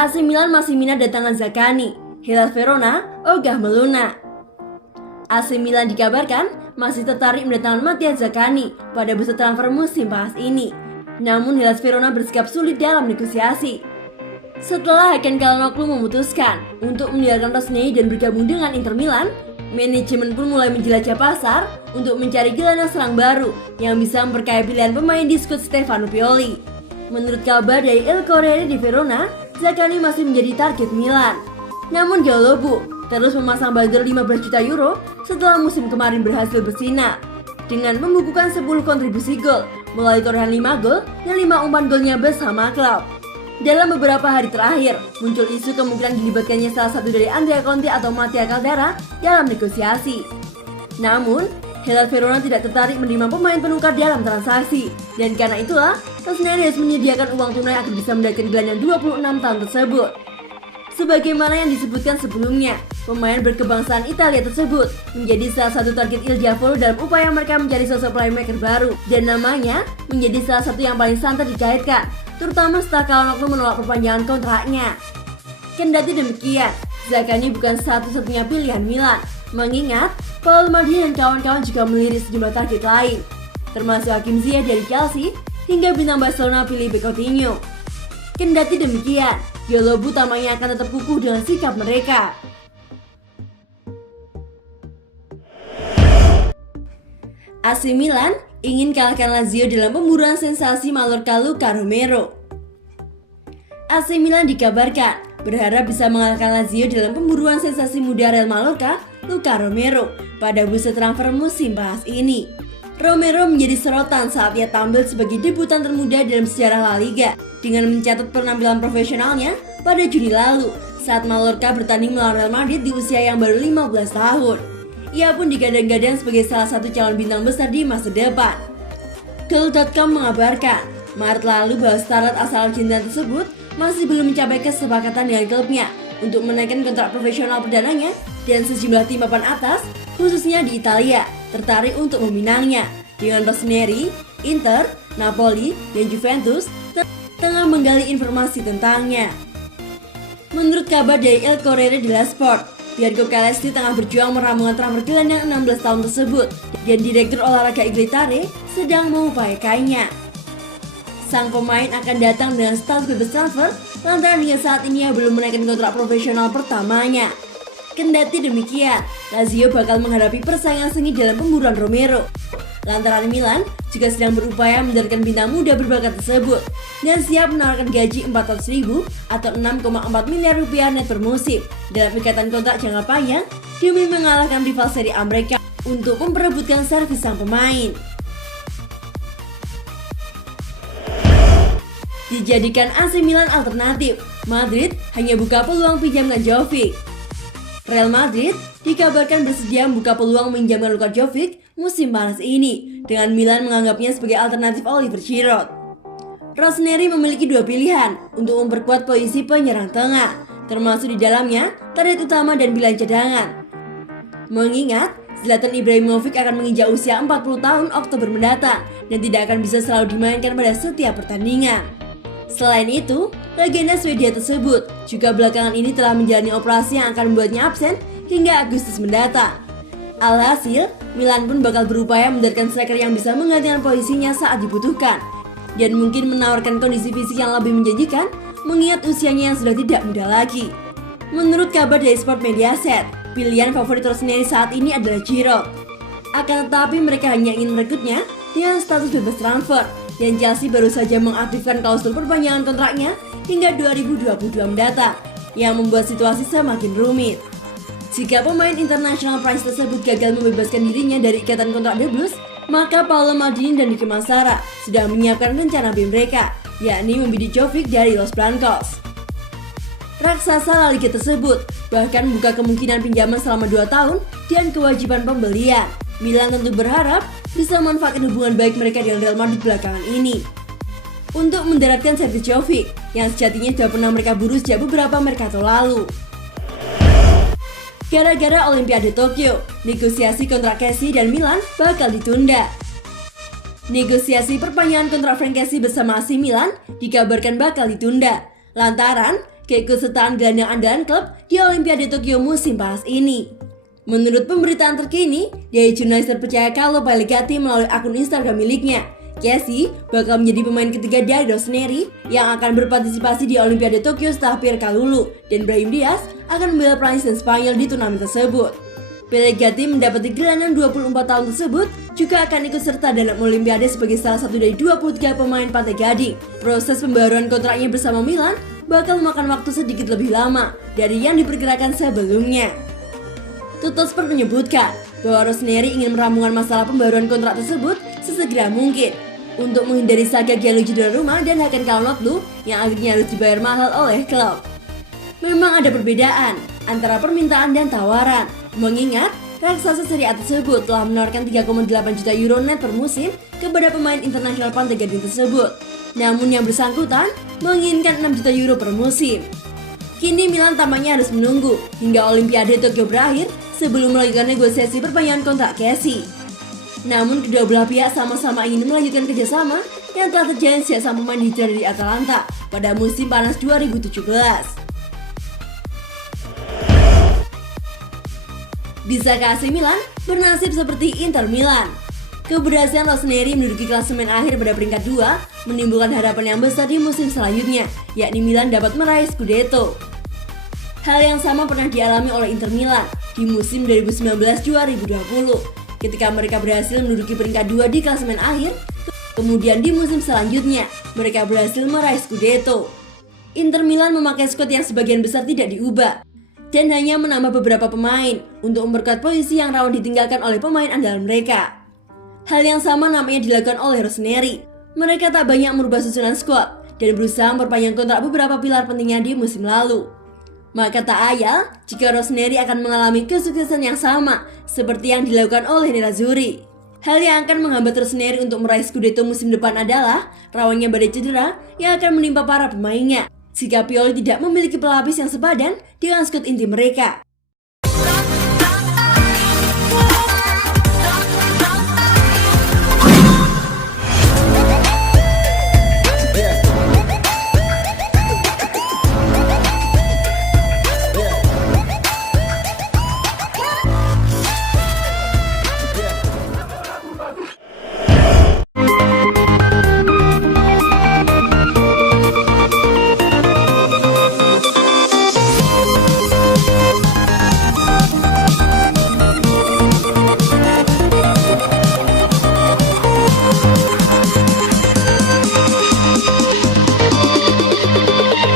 AC Milan masih minat datangan Zaccagni, Hellas Verona ogah melunak. AC Milan dikabarkan masih tertarik mendatangkan Mattia Zaccagni pada bursa transfer musim panas ini. Namun Hellas Verona bersikap sulit dalam negosiasi. Setelah Hakan Çalhanoğlu memutuskan untuk meninggalkan Rossoneri dan bergabung dengan Inter Milan, manajemen pun mulai menjelajah pasar untuk mencari gelandang serang baru yang bisa memperkaya pilihan pemain di skuad Stefano Pioli. Menurut kabar dari Il Corriere di Verona, Zaccagni masih menjadi target Milan. Namun Giallobue terus memasang bandrol 15 juta euro setelah musim kemarin berhasil bersinar dengan membukukan 10 kontribusi gol melalui torehan 5 gol dan 5 umpan golnya bersama klub. Dalam beberapa hari terakhir, muncul isu kemungkinan dilibatkannya salah satu dari Andrea Conti atau Mattia Caldara dalam negosiasi. Namun, Hellas Verona tidak tertarik menerima pemain penukar dalam transaksi, dan karena itulah, Rossoneri harus menyediakan uang tunai agar bisa mendapatkan gelandang 26 tahun tersebut. Sebagaimana yang disebutkan sebelumnya, pemain berkebangsaan Italia tersebut menjadi salah satu target Il Diavolo dalam upaya mereka mencari sosok playmaker baru, dan namanya menjadi salah satu yang paling santer dikaitkan, terutama setelah Çalhanoğlu menolak perpanjangan kontraknya. Kendati demikian, Zaccagni bukan satu-satunya pilihan Milan, mengingat Paul Maldini dan kawan-kawan juga melirik sejumlah target lain, termasuk Hakim Ziyech dari Chelsea hingga bintang Barcelona Philippe Coutinho. Kendati demikian, Giallobue tampaknya akan tetap kukuh dengan sikap mereka. AC Milan ingin kalahkan Lazio dalam pemburuan sensasi Mallorca Luka Romero. AC Milan dikabarkan berharap bisa mengalahkan Lazio dalam pemburuan sensasi muda Real Mallorca Luka Romero pada bursa transfer musim panas ini. Romero menjadi sorotan saat ia tampil sebagai debutan termuda dalam sejarah La Liga dengan mencatat penampilan profesionalnya pada Juni lalu saat Mallorca bertanding melawan Real Madrid di usia yang baru 15 tahun. Ia pun digadang-gadang sebagai salah satu calon bintang besar di masa depan. Goal.com mengabarkan, Maret lalu bahwa starlet asal Argentina tersebut masih belum mencapai kesepakatan dengan klubnya untuk menaikkan kontrak profesional perdananya, dan sejumlah tim papan atas, khususnya di Italia, tertarik untuk meminangnya, dengan Rossoneri, Inter, Napoli, dan Juventus tengah menggali informasi tentangnya. Menurut kabar dari Il Corriere dello Sport, Piergo Calesti tengah berjuang meramukan transfer gelandang 16 tahun tersebut, dan Direktur Olahraga Iglitare sedang mengupayakannya. Sang pemain akan datang dengan status bebas transfer lantaran hingga saat ini ia belum menaikkan kontrak profesional pertamanya. Kendati demikian, Lazio bakal menghadapi persaingan sengit dalam pemburuan Romero, lantaran Milan juga sedang berupaya mendatangkan bintang muda berbakat tersebut dan siap menawarkan gaji 400.000 atau 6,4 miliar rupiah net per musim dalam ikatan kontrak jangka panjang demi mengalahkan rival Serie A mereka untuk memperebutkan servis sang pemain. Dijadikan AC Milan alternatif, Madrid hanya buka peluang pinjamkan Jovic. Real Madrid dikabarkan bersedia membuka peluang meminjamkan Luka Jovic musim panas ini, dengan Milan menganggapnya sebagai alternatif Oliver Giroud. Rossoneri memiliki dua pilihan untuk memperkuat posisi penyerang tengah, termasuk di dalamnya target utama dan pilihan cadangan. Mengingat Zlatan Ibrahimovic akan menginjak usia 40 tahun Oktober mendatang dan tidak akan bisa selalu dimainkan pada setiap pertandingan. Selain itu, legenda Swedia tersebut juga belakangan ini telah menjalani operasi yang akan membuatnya absen hingga Agustus mendatang. Alhasil, Milan pun bakal berupaya mendatangkan striker yang bisa menggantikan posisinya saat dibutuhkan, dan mungkin menawarkan kondisi fisik yang lebih menjanjikan mengingat usianya yang sudah tidak muda lagi. Menurut kabar dari Sport Mediaset, pilihan favorit Rossoneri saat ini adalah Giroud. Akan tetapi mereka hanya ingin merekrutnya dengan status bebas transfer, dan Chelsea baru saja mengaktifkan klausul perpanjangan kontraknya hingga 2022 mendatang, yang membuat situasi semakin rumit. Jika pemain international price tersebut gagal membebaskan dirinya dari ikatan kontrak The Blues, maka Paolo Maldini dan Ricky Massara sudah menyiapkan rencana B mereka, yakni membidik Jovic dari Los Blancos. Raksasa La Liga tersebut bahkan membuka kemungkinan pinjaman selama 2 tahun dan kewajiban pembelian. Milan tentu berharap bisa memanfaatkan hubungan baik mereka dengan Real Madrid belakangan ini untuk mendaratkan servis Jovic yang sejatinya sudah pernah mereka buru sejak beberapa mercato lalu. Gara-gara Olimpiade Tokyo, negosiasi kontrak Kessie dan Milan bakal ditunda. Negosiasi perpanjangan kontrak Frank Kessie bersama AC Milan dikabarkan bakal ditunda lantaran keikutsertaan gelandang andalan klub di Olimpiade Tokyo musim panas ini. Menurut pemberitaan terkini dari jurnalis terpercaya Carlo Pellegatti melalui akun Instagram miliknya, Casey bakal menjadi pemain ketiga dari Rossoneri yang akan berpartisipasi di Olimpiade Tokyo setelah Pierre Kalulu dan Brahim Diaz akan membela Prancis dan Spanyol di turnamen tersebut. Pellegatti mendapati gelandang 24 tahun tersebut juga akan ikut serta dalam Olimpiade sebagai salah satu dari 23 pemain Pantai Gading. Proses pembaruan kontraknya bersama Milan bakal memakan waktu sedikit lebih lama dari yang diperkirakan sebelumnya. Tuttosport menyebutkan bahwa Rossoneri ingin merampungkan masalah pembaruan kontrak tersebut sesegera mungkin untuk menghindari saga Gianluigi Donnarumma dan Hakan Calhanoglu yang akhirnya harus dibayar mahal oleh klub. Memang ada perbedaan antara permintaan dan tawaran, mengingat raksasa Serie A tersebut telah menawarkan 3,8 juta euro net per musim kepada pemain internasional Pantai Gading tersebut. Namun yang bersangkutan menginginkan 6 juta euro per musim. Kini Milan tampaknya harus menunggu hingga Olimpiade Tokyo berakhir sebelum melakukan negosiasi perpanjangan kontrak Casey. Namun kedua belah pihak sama-sama ingin melanjutkan kerjasama yang telah terjalin sejak sang pemain hijrah dari Atalanta pada musim panas 2017. Bisakah AC Milan bernasib seperti Inter Milan? Keberhasilan Rossoneri menduduki klasemen akhir pada peringkat 2 menimbulkan harapan yang besar di musim selanjutnya, yakni Milan dapat meraih Scudetto. Hal yang sama pernah dialami oleh Inter Milan di musim 2019-2020 ketika mereka berhasil menduduki peringkat 2 di klasemen akhir. Kemudian di musim selanjutnya mereka berhasil meraih Scudetto. Inter Milan memakai skuad yang sebagian besar tidak diubah dan hanya menambah beberapa pemain untuk memperkuat posisi yang rawan ditinggalkan oleh pemain andalan mereka. Hal yang sama namanya dilakukan oleh Rossoneri. Mereka tak banyak merubah susunan skuad dan berusaha memperpanjang kontrak beberapa pilar pentingnya di musim lalu. Maka tak ayal jika Rossoneri akan mengalami kesuksesan yang sama seperti yang dilakukan oleh Nerazzurri. Hal yang akan menghambat Rossoneri untuk meraih Scudetto musim depan adalah rawannya badai cedera yang akan menimpa para pemainnya jika Pioli tidak memiliki pelapis yang sepadan dengan skuad inti mereka.